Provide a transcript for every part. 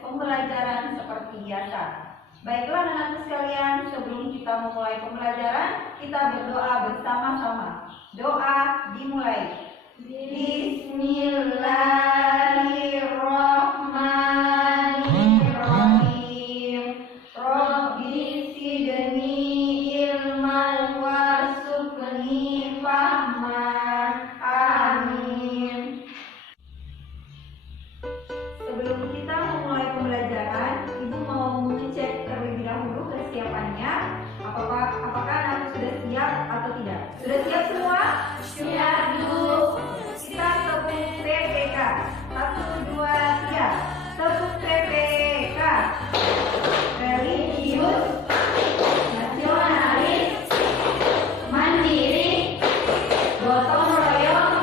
pembelajaran seperti biasa. Baiklah anak-anak sekalian, sebelum kita memulai pembelajaran, kita berdoa bersama-sama. Doa dimulai. Bismillahirrahmanirrahim. Rabbi zidni ilman warzuqni fahman. Amin. Sebelum kita memulai pembelajaran, Ibu mau mengecek terlebih dahulu kesiapannya. Apakah anak sudah siap atau tidak? Sudah siap semua? Siap, Bu. Kita tepuk PPK. 1, 2, 3. Tepuk PPK. Religius, nasionalis, mandiri, gotong royong,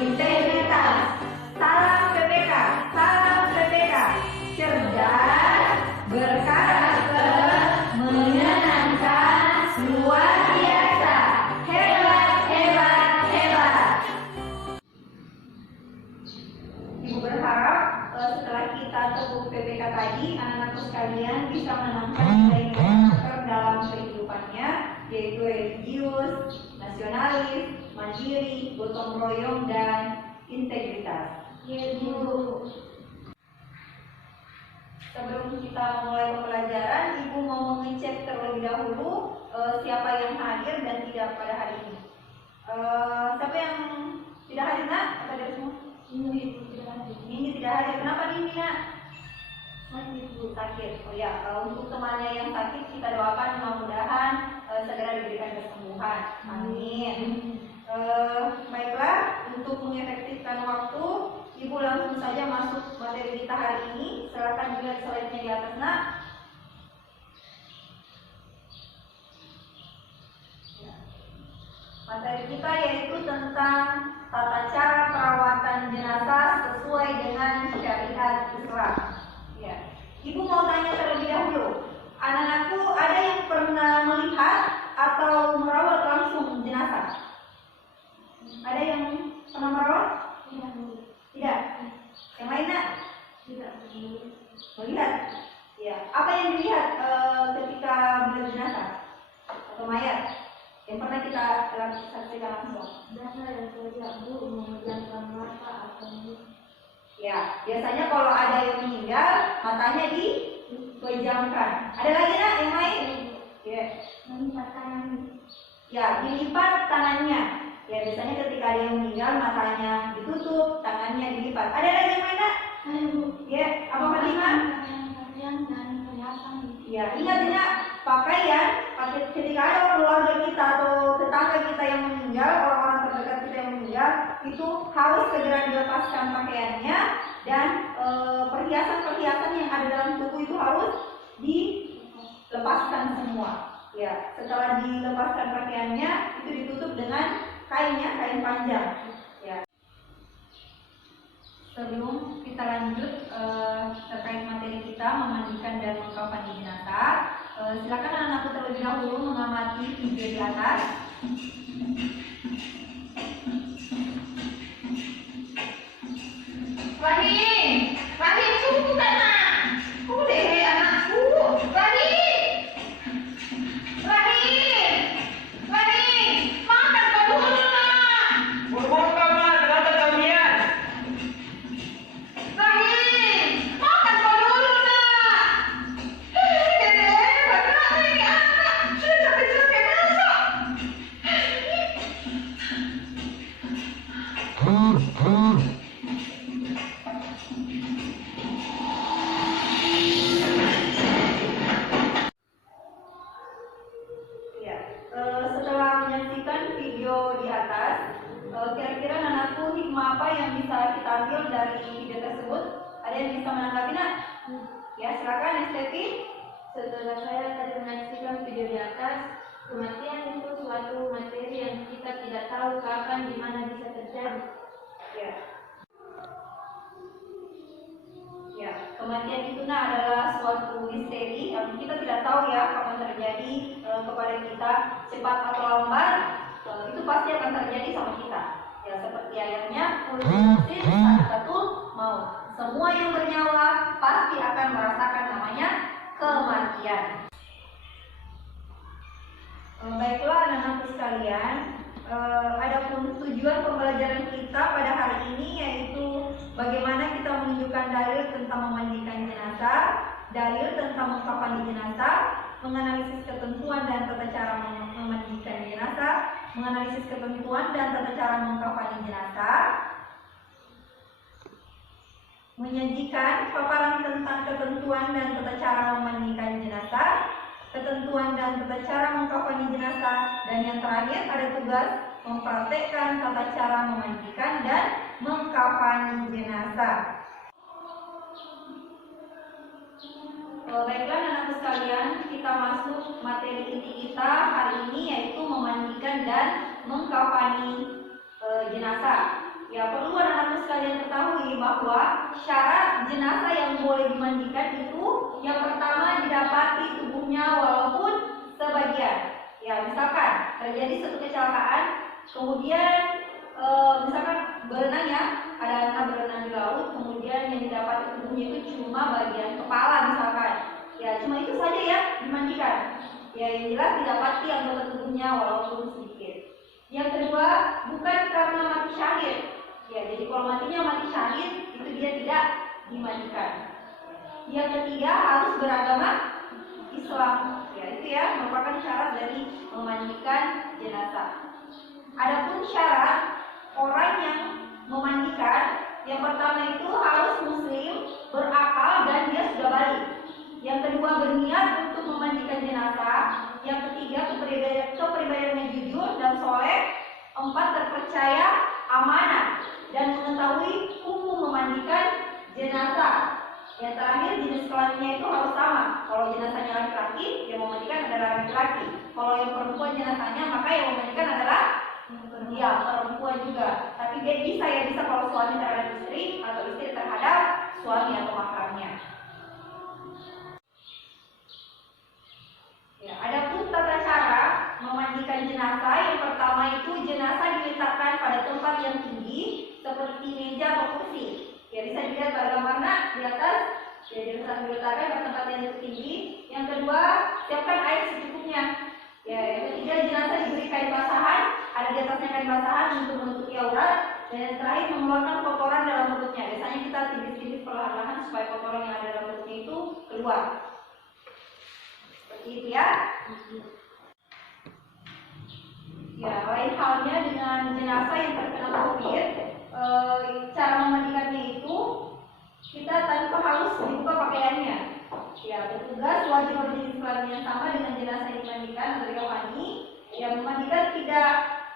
integritas. Salam PPK, salam PPK. Cerdas, berkarakter, menyenangkan, luar biasa. Hebat, hebat, hebat. Ibu berharap setelah kita tepuk PPK tadi, anak-anak sekalian bisa menanamkan nilai-nilai karakter dalam kehidupannya, yaitu religius, nasionalis, mandiri, gotong royong, dan integritas. Iya, Bu. Sebelum kita mulai pembelajaran, Ibu mau mengecek terlebih dahulu siapa yang hadir dan tidak pada hari ini. Siapa yang tidak hadir, Nak? Apa dari semua? Ini tidak hadir. Ini tidak hadir. Kenapa ini, Nak? Sakit, Bu. Sakit. Oh ya, untuk temannya yang sakit kita doakan mudah-mudahan segera diberikan kesembuhan. Amin. Baiklah, untuk mengefektifkan waktu, Ibu langsung saja masuk materi kita hari ini. Silakan dilihat slide-nya di atas, Nak. Materi kita yaitu tentang tata cara perawatan jenazah sesuai dengan syariat Islam. Ya. Ibu mau tanya terlebih dahulu, anak-anakku ada yang pernah melihat atau merawat langsung jenazah? Ada yang pernah merawat? Tidak. Yang lain, Nak? Tidak. Melihat? Ya. Apa yang dilihat ketika melihat jenazah atau mayat? Yang pernah kita saksikan langsung? Jenazah yang terlihat, Bu, memejamkan mata atau ya, biasanya kalau ada yang meninggal, matanya dipejamkan. Ada lagi, Nak, yang lain? Ya. Melipat tangan. Ya, dilipat tangannya. Ya, biasanya ketika ada yang meninggal, matanya ditutup, tangannya dilipat. Ada lagi yang lain, Nak? Ada, Bu. Ya, apa Fatimah? Pakaian dan perhiasan. Ya, ingat ya, pakaian. Ketika ada keluarga kita atau tetangga kita yang meninggal, orang-orang terdekat kita yang meninggal, itu harus segera dilepaskan pakaiannya dan perhiasan-perhiasan yang ada dalam tubuh itu harus dilepaskan semua. Ya, setelah dilepaskan pakaiannya, itu ditutup dengan kainnya, kain panjang. Ya. Sebelum kita lanjut terkait materi kita memandikan dan mengkafani jenazah, silakan anak-anakku terlebih dahulu mengamati video di atas. Rahim, tunggu kan, Nak? Tunggu deh anakku. Rahim, makan kau dulu, Nak. Berbongkar, Mak, kenapa kalian? Rahim, makan kau dulu, Nak. Dede, berat nih anak. Sudah capek-capek masak. Setelah menyaksikan video di atas, kira-kira anakku hikmah apa yang bisa kita ambil dari video tersebut? Ada yang bisa menanggapi, Nak? Ya, silakan, Estefi. Setelah saya tadi menyaksikan video di atas, kematian itu suatu materi yang kita tidak tahu kapan di mana bisa terjadi. Ya. Ya, kematian itu adalah suatu misteri yang kita tidak tahu ya kapan terjadi kepada kita, cepat atau lambat itu pasti akan terjadi sama kita. Ya, seperti ayatnya, kullu nafsin dha'iqatul maut. Semua yang bernyawa pasti adapun tujuan pembelajaran kita pada hari ini yaitu bagaimana kita menunjukkan dalil tentang memandikan jenazah, dalil tentang mengkafani jenazah, menganalisis ketentuan dan tata cara memandikan jenazah, menganalisis ketentuan dan tata cara mengkafani jenazah, menyajikan paparan tentang ketentuan dan tata cara memandikan jenazah, ketentuan dan tata cara mengkafani jenazah, dan yang terakhir ada tugas mempraktekkan tata cara memandikan dan mengkafani jenazah. Baiklah anak-anak sekalian, kita masuk materi inti kita hari ini yaitu memandikan dan mengkafani jenazah. Ya, perlu anak-anak sekalian ketahui bahwa syarat jenazah yang boleh dimandikan itu yang pertama didapati tubuhnya walaupun sebagian. Ya, misalkan terjadi suatu kecelakaan, kemudian misalkan berenang ya, ada anak berenang di laut, kemudian yang didapati tubuhnya itu cuma bagian kepala misalkan. Ya, cuma itu saja ya dimandikan. Ya, yang jelas didapati anggota tubuhnya walaupun sedikit. Yang kedua, bukan karena mati syahid. Ya, jadi kalau matinya mati syahid itu dia tidak dimandikan. Yang ketiga, harus beragama Islam. Ya, itu ya merupakan syarat dari memandikan jenazah. Adapun syarat orang yang memandikan, yang pertama itu harus muslim, berakal dan dia sudah balik. Yang kedua, berniat untuk memandikan jenazah. Yang ketiga, kepribadiannya jujur dan soleh. 4, terpercaya, amanah dan mengetahui hukum memandikan jenazah. Yang terakhir, jenis kelaminnya itu harus sama. Kalau jenazahnya laki-laki, yang memandikan adalah laki-laki. Kalau yang perempuan jenazahnya, maka yang memandikan adalah dia perempuan juga. Tapi dia bisa kalau suami terhadap istri atau istri terhadap suami atau mahramnya. Ya, adapun tata cara memandikan jenazah, yang pertama itu jenazah diletakkan pada tempat yang tinggi seperti meja atau kursi. Ya, bisa dilihat pada gambarnya di atas. Ya, jenazah diletakkan pada tempat yang tinggi. Yang kedua, siapkan air secukupnya. Ya, yang ketiga, jenazah diberi kain basahan, ada di atasnya kain basahan untuk menutupi aurat. Dan yang terakhir, mengeluarkan kotoran dalam perutnya. Biasanya kita tibis-tibis perlahan-lahan supaya kotoran yang ada dalam perutnya itu keluar. Seperti itu ya. Ya, lain halnya dengan jenazah yang terkena COVID, cara memandikannya itu kita tanpa harus dibuka pakaiannya. Ya, petugas wajib berjenis kelamin yang sama dengan jenazah yang dimandikan atau dikafani. Ya, memandikan tidak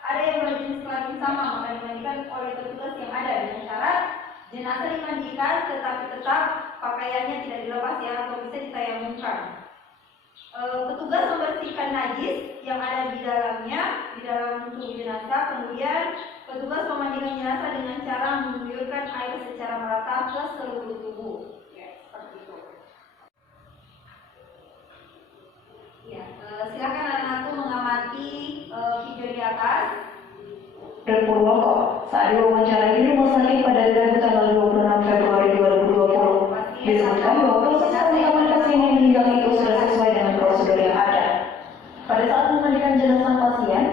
ada yang berjenis kelamin sama, maka dimandikan oleh petugas yang ada dengan syarat jenazah dimandikan tetapi tetap pakaiannya tidak dilepas ya, atau bisa ditayamumkan. Petugas membersihkan najis yang ada di dalamnya, di dalam tubuh jenazah. Kemudian petugas memandikan jenazah dengan cara mengguyurkan air secara merata ke seluruh tubuh. Ya, seperti itu. Ya, silakan anak-anakku mengamati video di atas. Dan Purwoko saat diwawancarai di rumah sakit pada Rabu tanggal 26 Februari 2020 disebutkan bahwa proses pemakaman pasien yang meninggal itu sudah sesuai dengan prosedur yang ada. Pada saat memandikan jenazah pasien,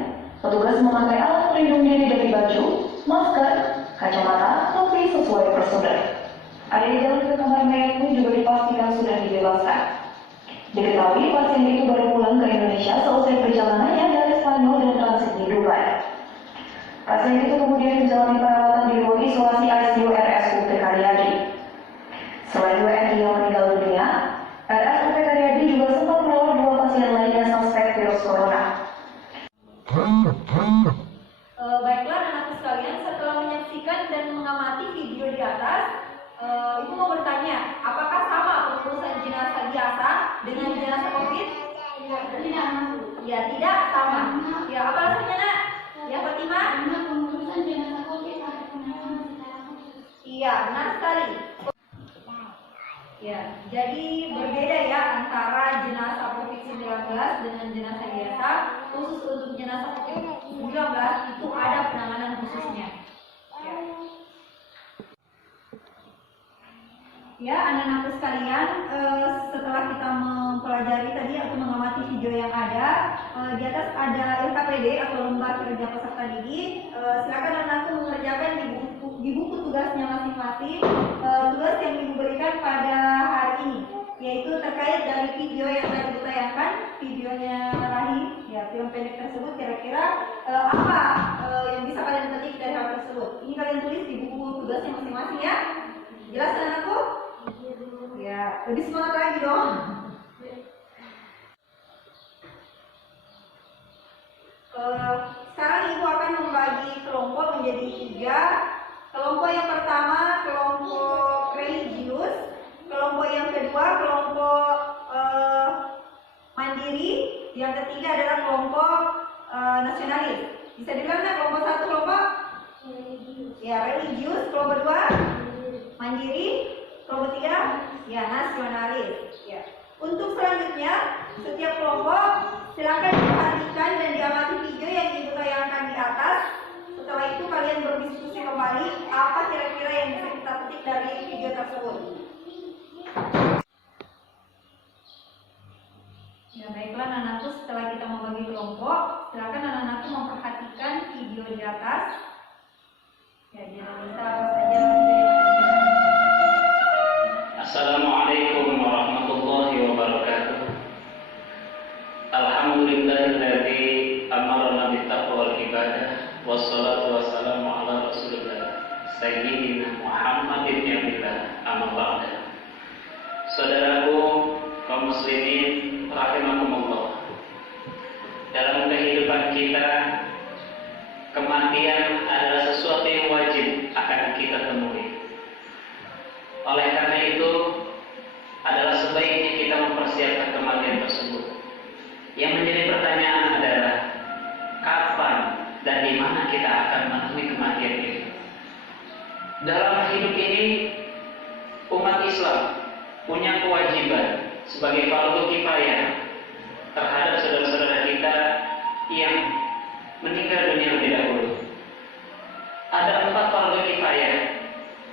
petugas memakai alat pelindung diri dari baju, masker, kacamata, topi sesuai prosedur. Ada di jalan ke kamar mayat pun juga dipastikan sudah dibebaskan. Diketahui pasien itu baru pulang ke Indonesia selesai perjalanannya dari Spanyol dan transit di Dubai. Pasien itu kemudian menjalani perawatan di ruang isolasi ICU RSUP Karyadi. Selain WNI yang meninggal dunia, RSUP Karyadi juga sempat merawat 2 pasien lainnya suspek virus corona. Baiklah anak-anak sekalian, setelah menyaksikan dan mengamati video di atas, Ibu mau bertanya, apakah sama pengurusan jenazah biasa dengan jenazah COVID? Tidak. Ya, tidak sama. Ya, apa alasannya nak? Ya, Fatimah? Karena pengurusan jenazah COVID ada penanganan secara khusus. Iya, benar sekali. Ya, jadi berbeda ya antara jenazah COVID-19 dengan jenazah biasa. Khusus untuk jenazah COVID-19 itu ada penanganan khususnya. Ya. Ya, anak-anakku sekalian, setelah kita mempelajari tadi atau mengamati video yang ada, di atas ada LKPD atau lembar kerja peserta didik. Silakan anak-anakku mengerjakan di buku tugasnya masing-masing, tugas yang ibu berikan pada hari ini, yaitu terkait dari video yang tadi ditayangkan, videonya Rahim, ya film pendek tersebut kira-kira apa yang bisa kalian petik dari hal tersebut. Ini kalian tulis di buku tugasnya masing-masing ya. Jelas anakku? Ya, lebih semangat lagi dong. Sekarang ibu akan membagi kelompok menjadi 3. Kelompok yang pertama kelompok religius, kelompok yang kedua kelompok mandiri, yang ketiga adalah kelompok nasionalis. Bisa dibilang kelompok 1 kelompok ya religius, kelompok 2 mandiri, kelompok 3 ya nasionalis. Ya. Untuk selanjutnya setiap kelompok silakan diperhatikan dan diamati video yang ibu tayangkan di atas. Setelah itu kalian berdiskusi kembali apa kira-kira yang bisa kita petik dari video tersebut. Ya baiklah anak-anakku, setelah kita membagi kelompok, silakan anak-anakku memperhatikan video di atas. Ya jangan lupa apa saja. Assalamualaikum warahmatullahi wabarakatuh. Alhamdulillahilladzi amarna bittaqwal ibadah wassalatu wassalamu ala rasulillah sayyidina Muhammadin yabillah amma ba'da. Saudaraku kaum muslimin rahimakumullah, dalam kehidupan kita kematian adalah sesuatu yang wajib akan kita temui. Oleh karena itu adalah sebaiknya kita mempersiapkan kematian tersebut. Yang menjadi pertanyaan adalah kapan dan di mana kita akan menemui kematian itu. Dalam hidup ini umat Islam punya kewajiban sebagai fardu kifayah terhadap saudara-saudara kita yang meninggal dunia lebih dahulu. Ada 4 fardu kifayah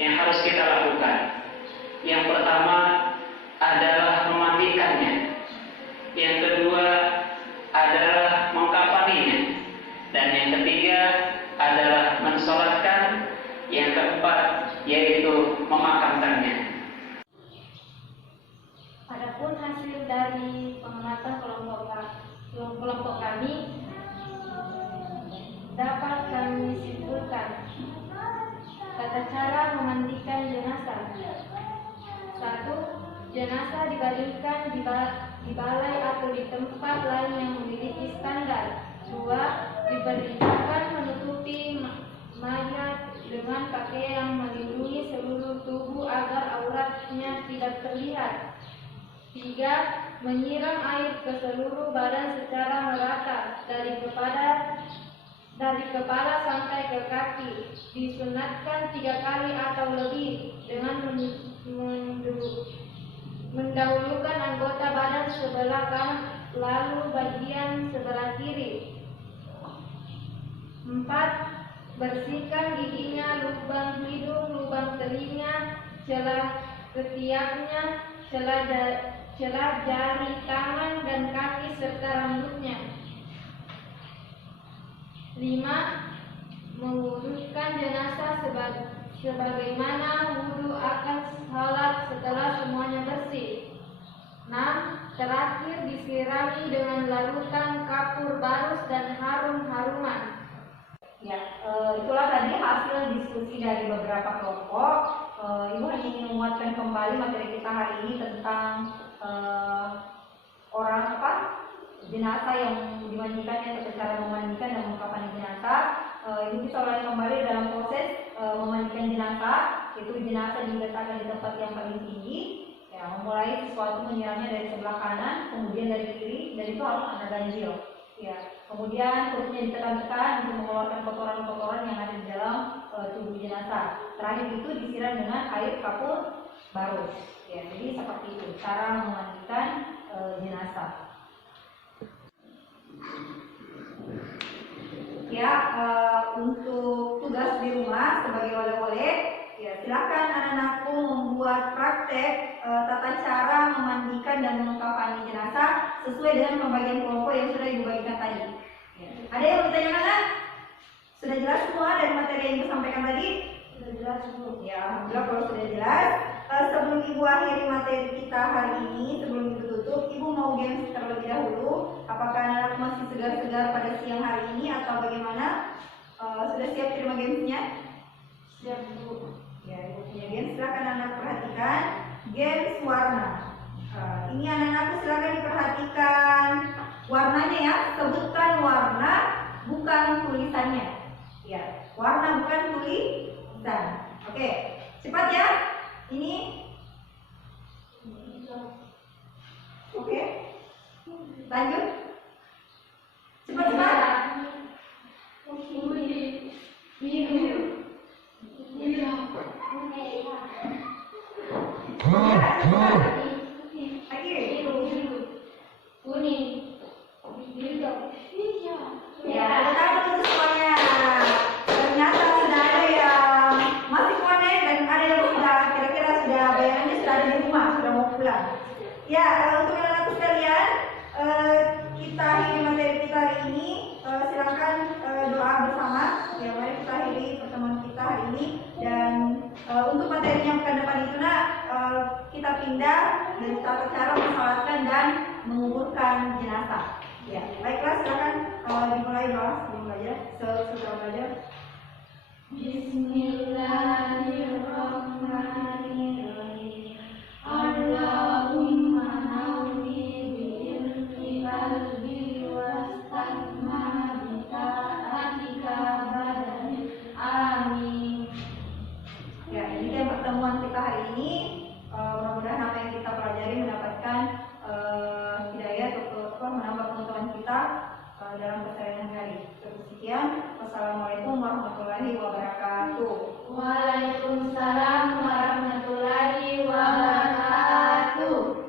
yang harus kita lakukan. Yang pertama adalah memandikannya, yang kedua adalah mengkafaninya, dan yang ketiga adalah mensolatkan, yang keempat yaitu memakamkannya. Adapun hasil dari pengamatan kelompok kami dapat kami simpulkan. Tata cara memandikan jenazah. 1. Jenazah dibaringkan di balai atau di tempat lain yang memiliki standar. 2. Diperintahkan menutupi mayat dengan pakaian yang melindungi seluruh tubuh agar auratnya tidak terlihat. 3. Menyiram air ke seluruh badan secara merata dari kepala sampai ke kaki. Disunatkan 3 kali atau lebih dengan mendahulukan anggota badan sebelah kanan lalu bagian sebelah kiri. 4. Bersihkan giginya, lubang hidung, lubang telinga, celah ketiaknya, celah jari tangan dan kaki serta rambutnya. 5. Mewudhukan jenazah sebagaimana wudhu akan salat setelah semuanya bersih. 6. Terakhir disirami dengan larutan kapur barus dan harum-haruman. Ya, itulah tadi hasil diskusi dari beberapa kelompok. Ibu hanya ingin menguatkan kembali materi kita hari ini tentang jenazah yang dimandikannya atau cara memandikan dan mengkafani jenazah. Ibu bisa ulangi kembali dalam proses memandikan jenazah, yaitu jenazah diletakkan di tempat yang paling tinggi. Ya, memulai sesuatu menyiramnya dari sebelah kanan, kemudian dari kiri, dan itu harus ada ganjil. Ya, kemudian perutnya ditekan-tekan untuk mengeluarkan kotoran-kotoran yang ada di dalam tubuh jenazah. Terakhir itu disiram dengan air kapur barus. Ya, jadi seperti itu cara memandikan jenazah. Ya, untuk tugas di rumah sebagai wali-wali, ya silakan anak-anakku membuat membuat praktek tata cara memandikan dan mengkafani jenazah sesuai dengan pembagian kelompok yang sudah dibagikan tadi. Ya. Ada yang mau ditanyakan? Nak? Sudah jelas semua dari materi yang Ibu sampaikan tadi? Sudah jelas Bu. Ya, alhamdulillah kalau sudah jelas. Sebelum Ibu akhiri materi kita hari ini, sebelum Ibu tutup, Ibu mau games terlebih dahulu. Apakah anak masih segar-segar pada siang hari ini atau bagaimana? Sudah siap terima gamesnya? Siap Bu. Ya, Ibu punya games. Silakan anak perhatikan. Games warna. Ini anak-anakku silakan diperhatikan warnanya ya. Sebutkan warna, bukan tulisannya. Ya, warna bukan tulisan. Oke, cepat ya. Ini. Oke. Lanjut. Cepat-cepat. Ya, kita tutup semuanya. Ternyata sudah ada yang masih connect dan ada yang sudah kira-kira sudah bayangannya sudah ada di rumah, sudah mau pulang. Ya, untuk anak-anakku sekalian, kita akhiri materi kita hari ini. Silakan doa bersama. Ya, mari kita akhiri pertemuan kita hari ini. Dan untuk materi yang pekan depan itu kita pindah dari tata cara mensalatkan dan menguburkan jenazah. Ya, baiklah silakan dimulai doa sebelum belajar, setelah belajar. Bismillahirrahmanirrahim. Allahumma nawwir bi qalbi wastahma bi ta'atika badani. Amin. Ya, ini dia pertemuan kita hari ini. Mudah-mudahan apa yang kita pelajari mendapatkan hidayah atau menambah pengetahuan kita dalam keseharian hari. Sekian, wassalamualaikum warahmatullahi wabarakatuh. Waalaikumsalam warahmatullahi wabarakatuh.